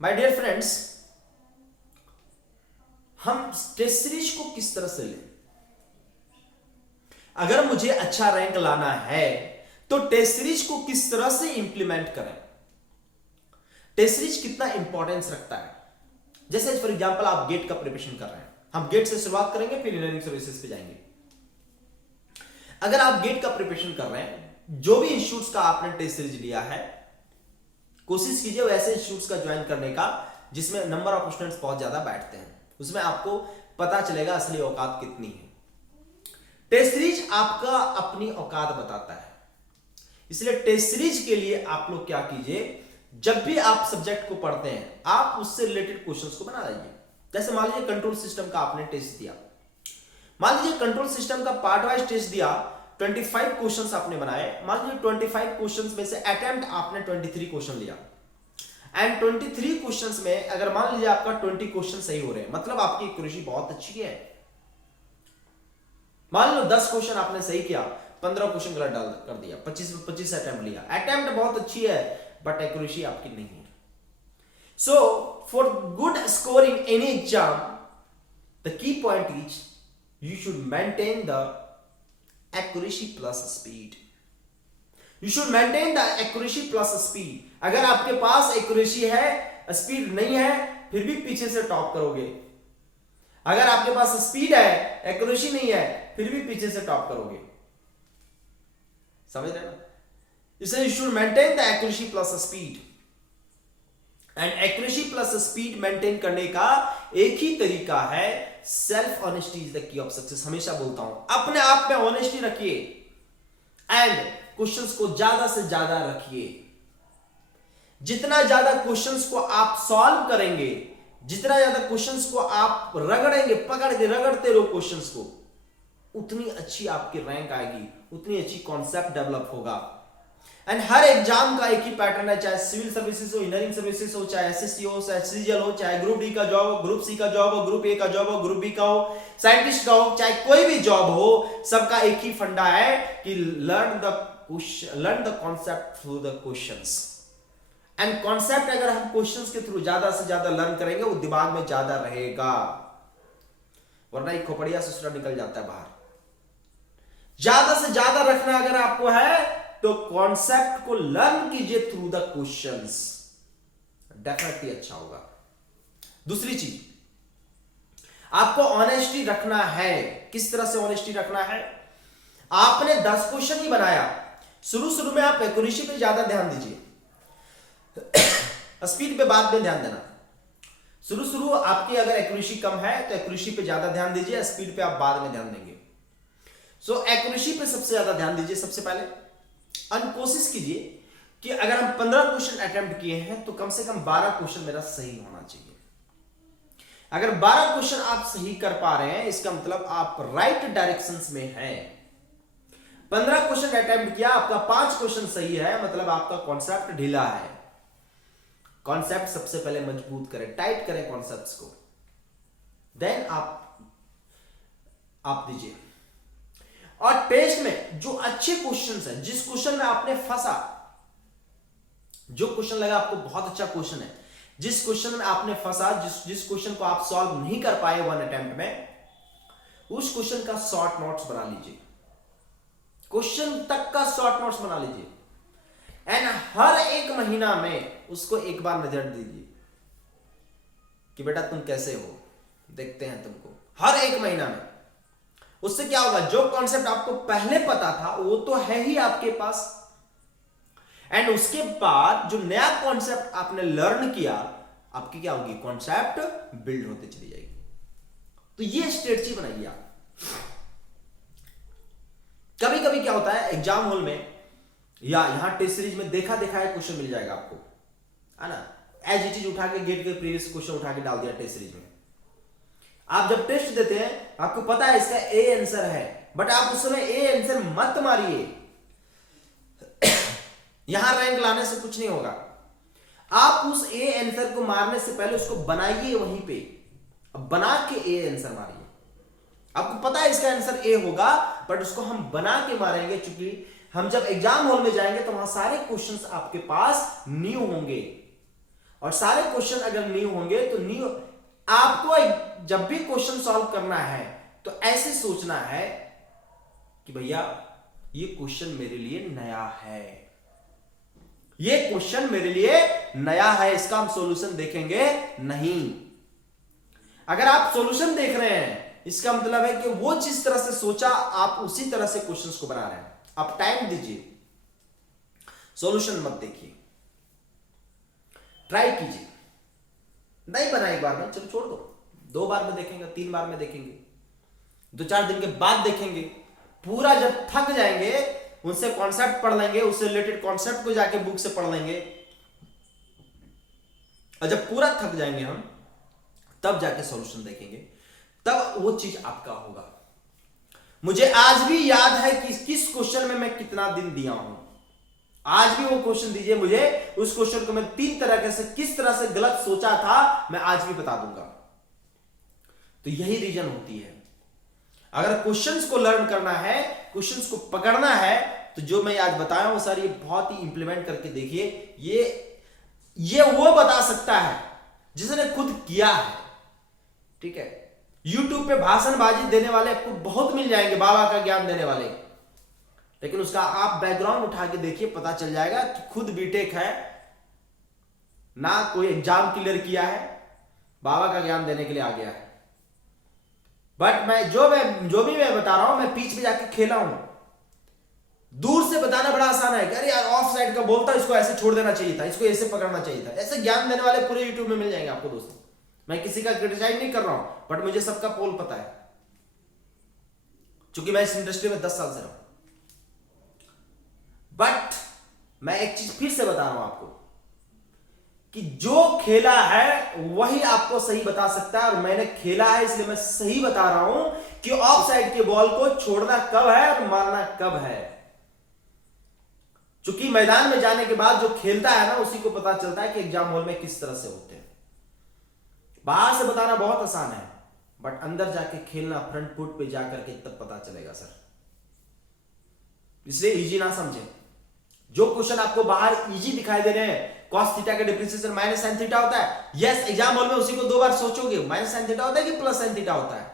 My dear friends, हम test series को किस तरह से लें? अगर मुझे अच्छा रैंक लाना है तो टेस्ट सीरीज को किस तरह से इंप्लीमेंट करें? टेस्ट सीरीज कितना इंपॉर्टेंस रखता है? जैसे फॉर एग्जांपल आप गेट का प्रिपरेशन कर रहे हैं, हम गेट से शुरुआत करेंगे फिर इंजीनियरिंग सर्विसेज पे जाएंगे। अगर आप गेट का प्रिपरेशन कर रहे हैं, जो भी इंस्टीट्यूट्स का आपने टेस्ट सीरीज लिया है, कोशिश कीजिए वैसे इंस्टीट्यूट्स का ज्वाइन करने का जिसमें नंबर ऑफ स्टूडेंट्स बहुत ज्यादा बैठते हैं। उसमें आपको पता चलेगा असली औकात कितनी है। टेस्ट सीरीज आपका अपनी औकात बताता है, इसलिए टेस्ट सीरीज के लिए आप लोग क्या कीजिए, जब भी आप सब्जेक्ट को पढ़ते हैं आप उससे रिलेटेड क्वेश्चंस को बना लीजिए। जैसे मान लीजिए कंट्रोल सिस्टम का आपने टेस्ट दिया, मान लीजिए कंट्रोल सिस्टम का पार्ट वाइज टेस्ट दिया, 25 क्वेश्चंस आपने बनाए। मान लीजिए 25 क्वेश्चंस में से अटेम्प्ट आपने 23 क्वेश्चन लिया एंड 23 क्वेश्चंस में अगर मान लीजिए आपका 20 क्वेश्चन सही हो रहे हैं, मतलब आपकी एक्यूरेसी बहुत अच्छी है। मान लो 10 क्वेश्चन आपने सही किया, 15 क्वेश्चन गलत डाल कर दिया, 25 अटेम्प्ट लिया, अटेम्प्ट बहुत अच्छी है बट एक्यूरेसी आपकी नहीं है। So for good score in any exam the key point is you should maintain the accuracy plus speed. You should maintain the accuracy plus speed. अगर आपके पास एक्यूरेसी है, स्पीड नहीं है, फिर भी पीछे से टॉप करोगे। अगर आपके पास स्पीड है, एक्यूरेसी नहीं है, फिर भी पीछे से टॉप करोगे। समझ रहे ना? इसलिए you should maintain the accuracy plus speed. And accuracy plus speed maintain करने का एक ही तरीका है, self honesty is the key of success. हमेशा बोलता हूं, अपने आप में ऑनेस्टी रखिए एंड क्वेश्चंस को ज्यादा से ज्यादा रखिए। जितना ज्यादा क्वेश्चंस को आप सॉल्व करेंगे, जितना ज्यादा क्वेश्चंस को आप रगड़ेंगे, पकड़ के रगड़ते रहो क्वेश्चंस को, उतनी अच्छी आपकी रैंक आएगी, उतनी अच्छी कॉन्सेप्ट डेवलप होगा। एंड हर एग्जाम का एक ही पैटर्न है, चाहे सिविल सर्विसेज हो, इंजीनियरिंग सर्विसेज हो, चाहे एसएससी हो, चाहे सीजीएल हो, चाहे ग्रुप डी का जॉब हो, ग्रुप सी का जॉब हो, ग्रुप ए का जॉब हो, ग्रुप बी का हो, साइंटिस्ट का हो, चाहे कोई भी जॉब हो, सबका एक ही फंडा है कि learn the concept through the questions. And concept अगर हम क्वेश्चंस के थ्रू ज्यादा से ज्यादा लर्न करेंगे, वो दिमाग में ज्यादा रहेगा, वरना एक खोपड़िया ससुरा निकल जाता है बाहर। ज्यादा से ज्यादा रखना अगर आपको है तो कॉन्सेप्ट को लर्न कीजिए थ्रू द क्वेश्चंस, डेफिनेटली अच्छा होगा। दूसरी चीज, आपको ऑनेस्टी रखना है। किस तरह से ऑनेस्टी रखना है? आपने 10 क्वेश्चन ही बनाया, शुरू में आप एक्यूरेसी पे ज्यादा ध्यान दीजिए, स्पीड पे बाद में ध्यान देना। शुरू आपकी अगर एक्यूरेसी कम है तो एक्यूरेसी पे ज्यादा ध्यान दीजिए, स्पीड पे आप बाद में ध्यान देंगे। सो एक्यूरेसी पे सबसे ज्यादा ध्यान दीजिए सबसे पहले। और कोशिश कीजिए कि अगर हम 15 क्वेश्चन अटेम्प्ट किए हैं तो कम से कम 12 क्वेश्चन मेरा सही होना चाहिए। अगर 12 क्वेश्चन आप सही कर पा रहे हैं, इसका मतलब आप राइट डायरेक्शंस में हैं। 15 क्वेश्चन अटेम्प्ट किया, आपका 5 क्वेश्चन सही है, मतलब आपका कॉन्सेप्ट ढीला है। कॉन्सेप्ट सबसे पहले मजबूत करें, टाइट करें कॉन्सेप्ट्स को, देन आप दीजिए। और टेस्ट में जो अच्छे क्वेश्चंस हैं, जिस क्वेश्चन में आपने फंसा, जो क्वेश्चन लगा आपको बहुत अच्छा क्वेश्चन है, जिस क्वेश्चन में आपने फंसा, जिस क्वेश्चन को आप सॉल्व नहीं कर पाए 1 अटेम्प्ट में, उस क्वेश्चन का शॉर्ट नोट्स बना लीजिए, क्वेश्चन तक का शॉर्ट नोट्स बना लीजिए। एंड हर एक महीना में उसको एक बार नजर दीजिए कि बेटा तुम कैसे हो, देखते हैं तुमको, हर एक महीना में। उससे क्या होगा, जो कॉन्सेप्ट आपको पहले पता था वो तो है ही आपके पास, एंड उसके बाद जो नया कॉन्सेप्ट आपने लर्न किया, आपकी क्या होगी, कॉन्सेप्ट बिल्ड होते चली जाएगी। तो ये स्ट्रेटजी बनाइए आप। कभी कभी क्या होता है एग्जाम हॉल में या यहां टेस्ट सीरीज में देखा है क्वेश्चन मिल जाएगा आपको, है ना, एज इट इज उठा के गेट के प्रीवियस क्वेश्चन उठा के डाल दिया टेस्ट सीरीज में। आप जब टेस्ट देते हैं आपको पता है इसका ए आंसर है, बट आप उस समय ए आंसर मत मारिए। यहां रैंक लाने से कुछ नहीं होगा। आप उस ए आंसर को मारने से पहले उसको बनाइए वहीं पे, अब बना के ए आंसर मारिए। आपको पता है इसका आंसर ए होगा, बट उसको हम बना के मारेंगे, क्योंकि हम जब एग्जाम हॉल में जाएंगे तो वहां सारे क्वेश्चंस आपके पास न्यू होंगे। और सारे क्वेश्चन अगर न्यू होंगे तो न्यू आपको जब भी क्वेश्चन सॉल्व करना है तो ऐसे सोचना है कि भैया ये क्वेश्चन मेरे लिए नया है, ये क्वेश्चन मेरे लिए नया है, इसका हम सॉल्यूशन देखेंगे नहीं। अगर आप सॉल्यूशन देख रहे हैं इसका मतलब है कि वो जिस तरह से सोचा आप उसी तरह से क्वेश्चंस को बना रहे हैं। आप टाइम दीजिए, सॉल्यूशन मत देखिए, ट्राई कीजिए। नहीं बना एक बार में चलो छोड़ दो, 2 बार में देखेंगे, 3 बार में देखेंगे, 2-4 दिन के बाद देखेंगे। पूरा जब थक जाएंगे उनसे कॉन्सेप्ट पढ़ लेंगे, उससे रिलेटेड कॉन्सेप्ट को जाके बुक से पढ़ लेंगे, और जब पूरा थक जाएंगे हम तब जाके सॉल्यूशन देखेंगे, तब वो चीज आपका होगा। मुझे आज भी याद है कि किस क्वेश्चन में मैं कितना दिन दिया हूं। आज भी वो क्वेश्चन दीजिए मुझे, उस क्वेश्चन को मैं 3 तरह से किस तरह से गलत सोचा था मैं आज भी बता दूंगा। तो यही रीजन होती है। अगर क्वेश्चंस को लर्न करना है, क्वेश्चंस को पकड़ना है, तो जो मैं आज बताया हूं सर ये बहुत ही इंप्लीमेंट करके देखिए। ये वो बता सकता है जिसने खुद किया है। ठीक है, यूट्यूब पे भाषणबाजी देने वाले आपको बहुत मिल जाएंगे, बाबा का ज्ञान देने वाले, लेकिन उसका आप बैकग्राउंड उठा के देखिए, पता चल जाएगा कि खुद बीटेक है, ना कोई एग्जाम क्लियर किया है, बाबा का ज्ञान देने के लिए आ गया है। बट मैं जो भी मैं बता रहा हूं मैं पीछ पे जाके खेला हूं। दूर से बताना बड़ा आसान है कि अरे यार ऑफ साइड का बोलता, इसको ऐसे छोड़ देना चाहिए था, इसको ऐसे पकड़ना चाहिए था। ऐसे ज्ञान देने वाले पूरे यूट्यूब में मिल जाएंगे आपको दोस्तों। मैं किसी का क्रिटिसाइज नहीं कर रहा हूं, बट मुझे सबका पोल पता है, क्योंकि मैं इस इंडस्ट्री में 10 साल से रहा हूं। बट मैं एक चीज फिर से बता रहा हूं आपको कि जो खेला है वही आपको सही बता सकता है, और मैंने खेला है इसलिए मैं सही बता रहा हूं कि ऑफ साइड के बॉल को छोड़ना कब है और मारना कब है। क्योंकि मैदान में जाने के बाद जो खेलता है ना उसी को पता चलता है कि एग्जाम हॉल में किस तरह से होते हैं। बाहर से बताना बहुत आसान है, बट अंदर जाके खेलना फ्रंट फुट पे जाकर के तब पता चलेगा सर। इसलिए इजी ना समझे। जो क्वेश्चन आपको बाहर इजी दिखाई दे रहे हैं, cos थीटा का डिफरेंशिएशन माइनस sin थीटा होता है, यस एग्जाम हॉल में उसी को 2 बार सोचोगे, माइनस sin थीटा होता है कि प्लस sin थीटा होता है।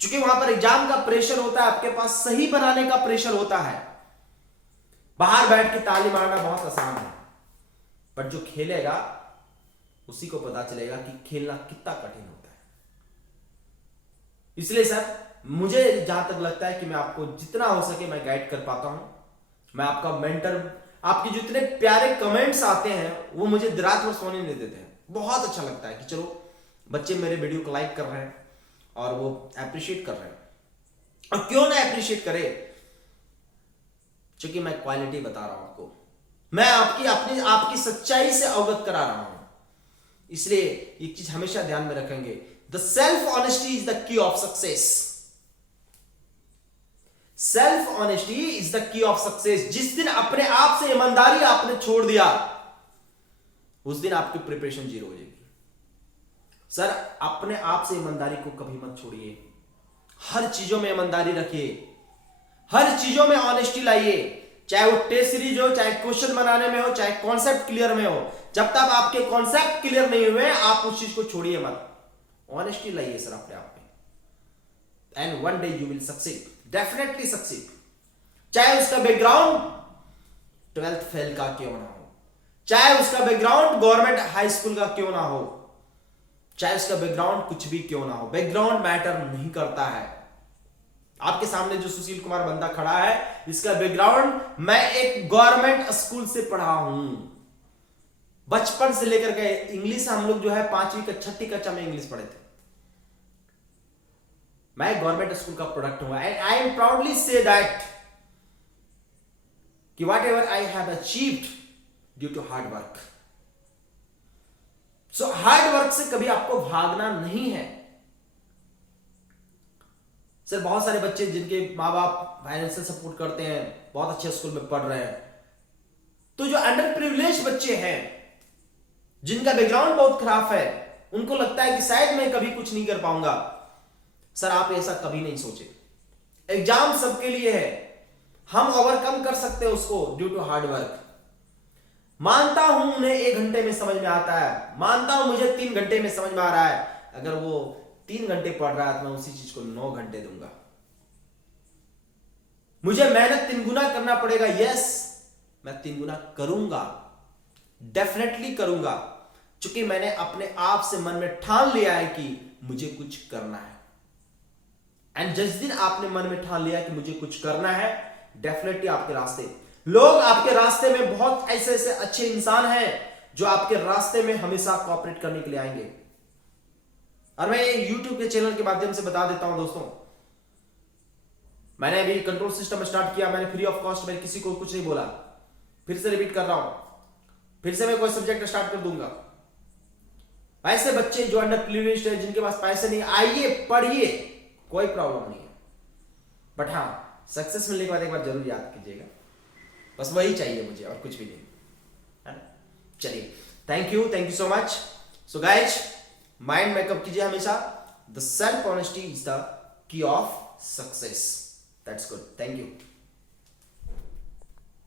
क्योंकि वहां पर एग्जाम का प्रेशर होता है, आपके पास सही बनाने का प्रेशर होता है। बाहर बैठ के ताली मारना बहुत आसान है, बट जो खेलेगा उसी को पता चलेगा कि खेलना कितना कठिन होता है। इसलिए सर मुझे जहां तक लगता है कि मैं आपको जितना हो सके मैं गाइड कर पाता हूं, मैं आपका मेंटर। आपके जितने प्यारे कमेंट्स आते हैं वो मुझे रात में सोने नहीं देते हैं। बहुत अच्छा लगता है कि चलो बच्चे मेरे वीडियो को लाइक कर रहे हैं और वो अप्रिशिएट कर रहे हैं। और क्यों ना अप्रिशिएट करे, क्योंकि मैं क्वालिटी बता रहा हूं आपको, मैं आपकी सच्चाई से अवगत करा रहा हूं। इसलिए एक चीज हमेशा ध्यान में रखेंगे, the self honesty is the key of success. Self honesty is the key of success. जिस दिन अपने आप से ईमानदारी आपने छोड़ दिया उस दिन आपकी प्रिपरेशन 0 हो जाएगी। सर अपने आप से ईमानदारी को कभी मत छोड़िए, हर चीजों में ईमानदारी रखिए, हर चीजों में ऑनेस्टी लाइए, चाहे वो टेस्ट सीरीज हो, चाहे क्वेश्चन बनाने में हो, चाहे कॉन्सेप्ट क्लियर में हो। जब तक आपके कॉन्सेप्ट क्लियर नहीं हुए आप उस चीज को छोड़िए मत, ऑनेस्टी लाइए सर अपने आप में, and one day you will succeed, definitely succeed. चाहे उसका बैकग्राउंड 12th फेल का क्यों ना हो, चाहे उसका बैकग्राउंड गवर्नमेंट हाई स्कूल का क्यों ना हो, चाहे उसका बैकग्राउंड कुछ भी क्यों ना हो, बैकग्राउंड मैटर नहीं करता है। आपके सामने जो सुशील कुमार बंदा खड़ा है, इसका बैकग्राउंड, मैं एक गवर्नमेंट स्कूल से पढ़ा हूं। बचपन से लेकर के इंग्लिश हम लोग जो है 5वीं का 6ठी कक्षा में इंग्लिश पढ़े थे। मैं गवर्नमेंट स्कूल का प्रोडक्ट हूं, and I am proudly say that कि whatever I have achieved due to hard work. So hard work से कभी आपको भागना नहीं है। सर बहुत सारे बच्चे जिनके माँ बाप फाइनेंशियल सपोर्ट करते हैं, बहुत अच्छे स्कूल में पढ़ रहे हैं, तो जो अंडर प्रिविलेज बच्चे हैं जिनका बैकग्राउंड बहुत खराब है, उनको लगता है कि शायद मैं कभी कुछ नहीं कर पाऊंगा। सर आप ऐसा कभी नहीं सोचे। एग्जाम सबके लिए है, हम ओवरकम कर सकते हैं उसको ड्यू टू हार्ड वर्क। मानता हूं उन्हें 1 घंटे में समझ में आता है, मानता हूं मुझे 3 घंटे में समझ में आ रहा है। अगर वो 3 घंटे पढ़ रहा है तो मैं उसी चीज को 9 घंटे दूंगा। मुझे मेहनत 3 गुना करना पड़ेगा, यस मैं 3 गुना करूंगा, डेफिनेटली करूंगा, क्योंकि मैंने अपने आप से मन में ठान लिया है कि मुझे कुछ करना है। एंड जिस दिन आपने मन में ठान लिया कि मुझे कुछ करना है, डेफिनेटली आपके रास्ते, लोग आपके रास्ते में बहुत ऐसे ऐसे अच्छे इंसान हैं जो आपके रास्ते में हमेशा कोऑपरेट करने के लिए आएंगे। और मैं YouTube के चैनल के माध्यम से बता देता हूं दोस्तों, मैंने अभी कंट्रोल सिस्टम स्टार्ट किया, मैंने फ्री ऑफ कॉस्ट, मैंने किसी को कुछ नहीं बोला, फिर से रिपीट कर रहा हूं, फिर से मैं कोई सब्जेक्ट स्टार्ट कर दूंगा। ऐसे बच्चे जो अंडर प्रिविलेज्ड है, जिनके पास पैसे नहीं, आइए पढ़िए, कोई प्रॉब्लम नहीं है, बट हाँ सक्सेस मिलने के बाद एक बार जरूर याद कीजिएगा, बस वही चाहिए मुझे और कुछ भी नहीं, है ना। चलिए, thank you so much. So guys, mind makeup कीजिए हमेशा, the self honesty is the key of success. That's good, thank you.